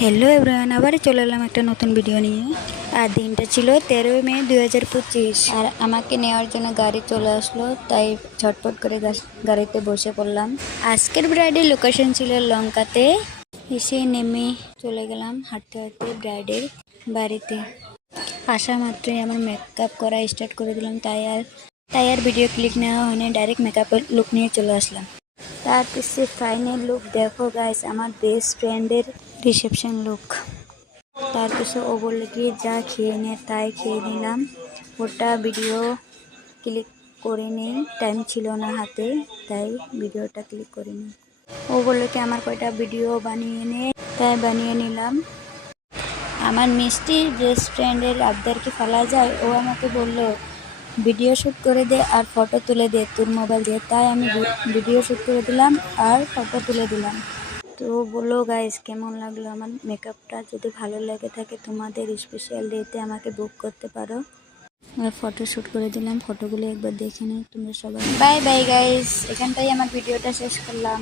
Hello everyone, আবার চলে এলাম একটা নতুন ভিডিও নিয়ে। আর দিনটা ছিল 13 মে 2025। আর আমাকে নেওয়ার জন্য গাড়ি চলে আসলো, তাই ঝটপট করে গাড়িতে বসে পড়লাম। আজকের ব্রাইডের লোকেশন ছিল লঙ্কাতে। এসে নেমে চলে গেলাম হাঁটতে হাঁটতে ব্রাইডের বাড়িতে। আসা মাত্রই আমার মেকআপ করা স্টার্ট করে দিলাম, তাই আর ভিডিও ক্লিক নেওয়া হয়নি, ডাইরেক্ট মেকআপের লুক নিয়ে চলে আসলাম। তার পিছনে ফাইনাল লুক দেখো গাইস, আমার বেস্ট ফ্রেন্ডের রিসেপশন লুক। তার পিছনে ও বললে কি যা খেয়ে নে, তাই খেয়ে নিলাম। ওটা ভিডিও ক্লিক করে নেই, টাইম ছিল না হাতে, তাই ভিডিওটা ক্লিক করে নিই। ও বললো কি আমার কয়টা ভিডিও বানিয়ে নে, তাই বানিয়ে নিলাম। আমার মিষ্টি বেস্ট ফ্রেন্ডের আবদার কি ফেলা যায়? ও আমাকে বললো ভিডিও শ্যুট করে দে আর ফটো তুলে দে তোর মোবাইল দিয়ে, তাই আমি ভিডিও শ্যুট করে দিলাম আর ফটো তুলে দিলাম। তো বলো গাইস কেমন লাগলো আমার মেকআপটা? যদি ভালো লেগে থাকে তোমাদের স্পেশাল ডেতে আমাকে বুক করতে পারো। আর ফটো শ্যুট করে দিলাম, ফটোগুলো একবার দেখে নিই তোমরা সবাই। বাই বাই গাইস, এখানটাই আমার ভিডিওটা শেষ করলাম।